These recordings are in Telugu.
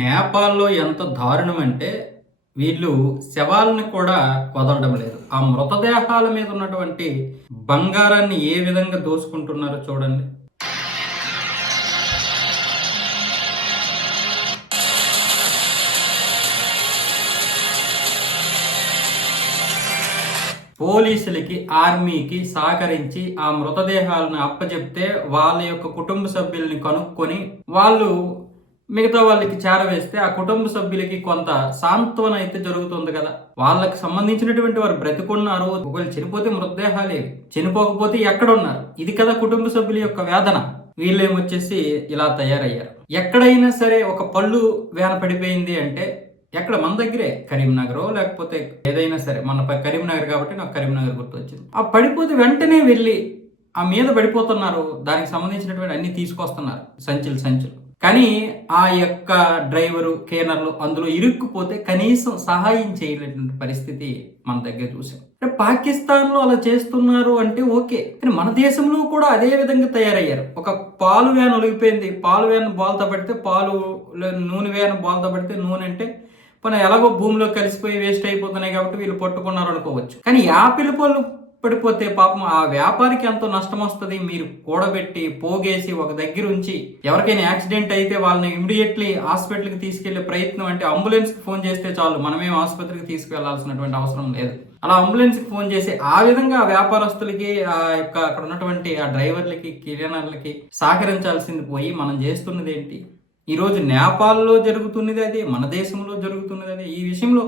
నేపాల్‌లో ఎంత దారుణమంటే, వీళ్ళు శవాలను కూడా వదలడం లేదు. ఆ మృతదేహాల మీద ఉన్నటువంటి బంగారాన్ని ఏ విధంగా దోసుకుంటున్నారో చూడండి. పోలీసులకి, ఆర్మీకి సహకరించి ఆ మృతదేహాలను అప్పజెప్తే వాళ్ళ యొక్క కుటుంబ సభ్యుల్ని కనుక్కొని వాళ్ళు మిగతా వాళ్ళకి చేరవేస్తే ఆ కుటుంబ సభ్యులకి కొంత సాంత్వన అయితే జరుగుతుంది కదా. వాళ్ళకి సంబంధించినటువంటి వారు బ్రతికున్నారు, ఒకవేళ చనిపోతే మృతదేహాలేవి, చనిపోకపోతే ఎక్కడున్నారు, ఇది కదా కుటుంబ సభ్యుల యొక్క వేదన. వీళ్ళేమొచ్చేసి ఇలా తయారయ్యారు. ఎక్కడైనా సరే ఒక పళ్ళు వేన పడిపోయింది అంటే ఎక్కడ మన దగ్గరే కరీంనగర్ లేకపోతే ఏదైనా సరే మన కరీంనగర్ కాబట్టి నాకు కరీంనగర్ గుర్తొచ్చింది. ఆ పడిపోతే వెంటనే వెళ్ళి ఆ మీద పడిపోతున్నారు, దానికి సంబంధించినటువంటి అన్ని తీసుకొస్తున్నారు సంచులు. కానీ ఆ యొక్క డ్రైవరు క్లీనర్లు అందులో ఇరుక్కుపోతే కనీసం సహాయం చేయలేటువంటి పరిస్థితి మన దగ్గర చూసాం. అంటే పాకిస్తాన్లో అలా చేస్తున్నారు అంటే ఓకే, కానీ మన దేశంలో కూడా అదే విధంగా తయారయ్యారు. ఒక పాలు వ్యాన్ ఒలిగిపోయింది, పాలు వ్యాన్ బాల్తో పడితే పాలు, నూనె వ్యాన్ బాల్తో పడితే నూనె అంటే పోనీ ఎలాగో భూమిలో కలిసిపోయి వేస్ట్ అయిపోతున్నాయి కాబట్టి వీళ్ళు పట్టుకున్నారు అనుకోవచ్చు. కానీ యాపిల్ పళ్ళు పడిపోతే పాపం ఆ వ్యాపారికి ఎంతో నష్టం వస్తుంది. మీరు కూడబెట్టి పోగేసి ఒక దగ్గర ఉంచి ఎవరికైనా యాక్సిడెంట్ అయితే వాళ్ళని ఇమీడియట్లీ హాస్పిటల్కి తీసుకెళ్లే ప్రయత్నం, అంటే అంబులెన్స్కి ఫోన్ చేస్తే చాలు, మనమేం ఆసుపత్రికి తీసుకువెళ్లాల్సినటువంటి అవసరం లేదు. అలా అంబులెన్స్కి ఫోన్ చేసి ఆ విధంగా వ్యాపారస్తులకి ఆ యొక్క అక్కడ ఉన్నటువంటి ఆ డ్రైవర్లకి క్లీనర్లకి సహకరించాల్సింది పోయి మనం చేస్తున్నది ఏంటి? ఈరోజు నేపాల్లో జరుగుతున్నది అదే, మన దేశంలో జరుగుతున్నది అదే. ఈ విషయంలో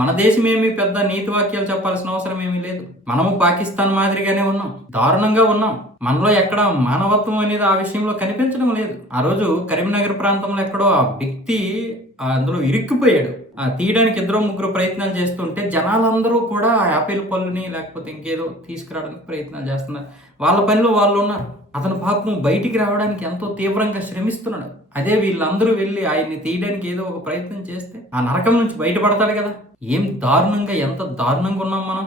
మన దేశం ఏమి పెద్ద నీతి వాక్యాలు చెప్పాల్సిన అవసరం ఏమీ లేదు. మనము పాకిస్తాన్ మాదిరిగానే ఉన్నాం, దారుణంగా ఉన్నాం. మనలో ఎక్కడ మానవత్వం అనేది ఆ విషయంలో కనిపించడం లేదు. ఆ రోజు కరీంనగర్ ప్రాంతంలో ఎక్కడో ఆ వ్యక్తి అందులో ఇరుక్కుపోయాడు. తీయడానికి 2-3 ప్రయత్నాలు చేస్తుంటే జనాలందరూ కూడా యాపిల్ పళ్ళుని లేకపోతే ఇంకేదో తీసుకురావడానికి ప్రయత్నాలు చేస్తున్నారు. వాళ్ళ పనిలో వాళ్ళు ఉన్నారు. అతను పాపం బయటికి రావడానికి ఎంతో తీవ్రంగా శ్రమిస్తున్నాడు. అదే వీళ్ళందరూ వెళ్ళి ఆయన్ని తీయడానికి ఏదో ఒక ప్రయత్నం చేస్తే ఆ నరకం నుంచి బయటపడతాడు కదా. ఏం దారుణంగా, ఎంత దారుణంగా ఉన్నాం మనం.